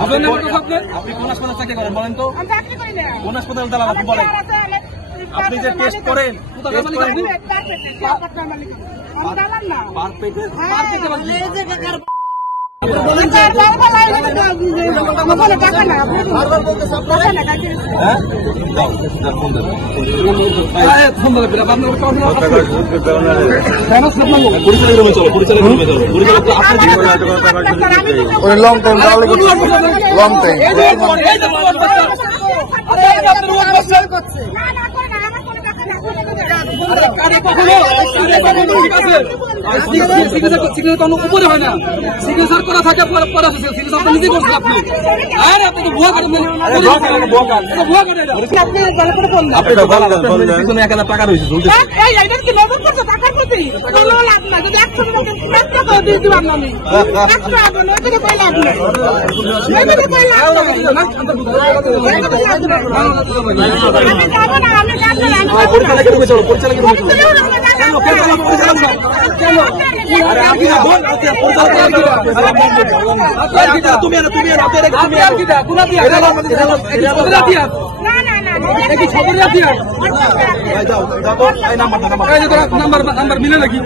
আপনি কোন হাসপাতালে চাকরি করেন বলেন তো? কোন হাসপাতালে দালাল আপনি বলেন? আপনি যে টেস্ট করেন লং টাইম লং টাইম উপরে হয় না চিকিৎসার করা থাকে চিকিৎসা নিজে করছেন আপনি। আর আপনি তো ভুয়া করেন, টাকা রয়েছে নাম্বার মিলে নাকি?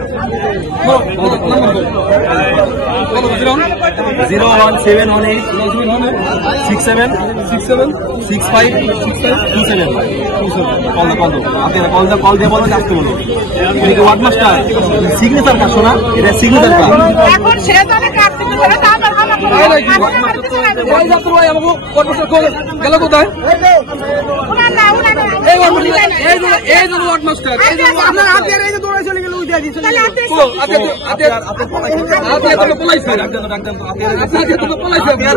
01767676527 কল দিয়ে বলো আসতে বলো। ওয়ার্ড মাস্টার সিগনেচার কাটছো না, এটা সিগনেচার কাট। গেল কোথায়?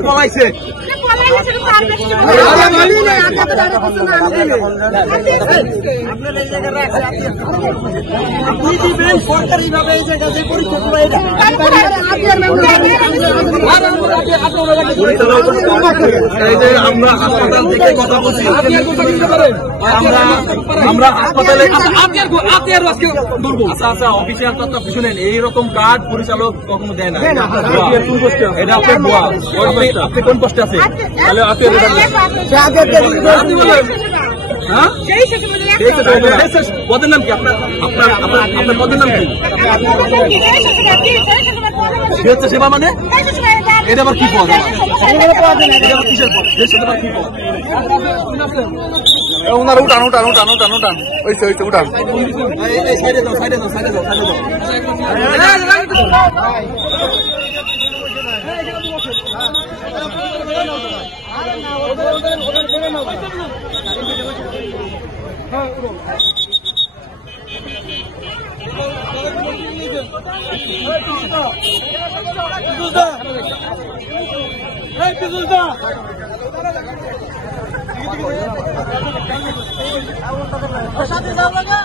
পলাইছে সরকারিভাবে এই জায়গায় যে পরীক্ষা আমরা হাসপাতাল থেকে কথা বলছি, আমরা হাসপাতালে আচ্ছা অফিসিয়াল তথ্য শুনেন, এইরকম কার্ড পরিচালক কখনো দেয় না। এটা আপনার ভুয়া। আপনি কোন পোস্টে আছেন? তাহলে পদের নাম কি আপনার? আপনার পদের নাম কি? সেবা মানে এটা আবার কি পদ? কিসের পদ? কি পদ? ওনার উঠান উঠান উঠান উঠান উঠান ওইছে ওইছে উঠান। সাথে যাও লাগা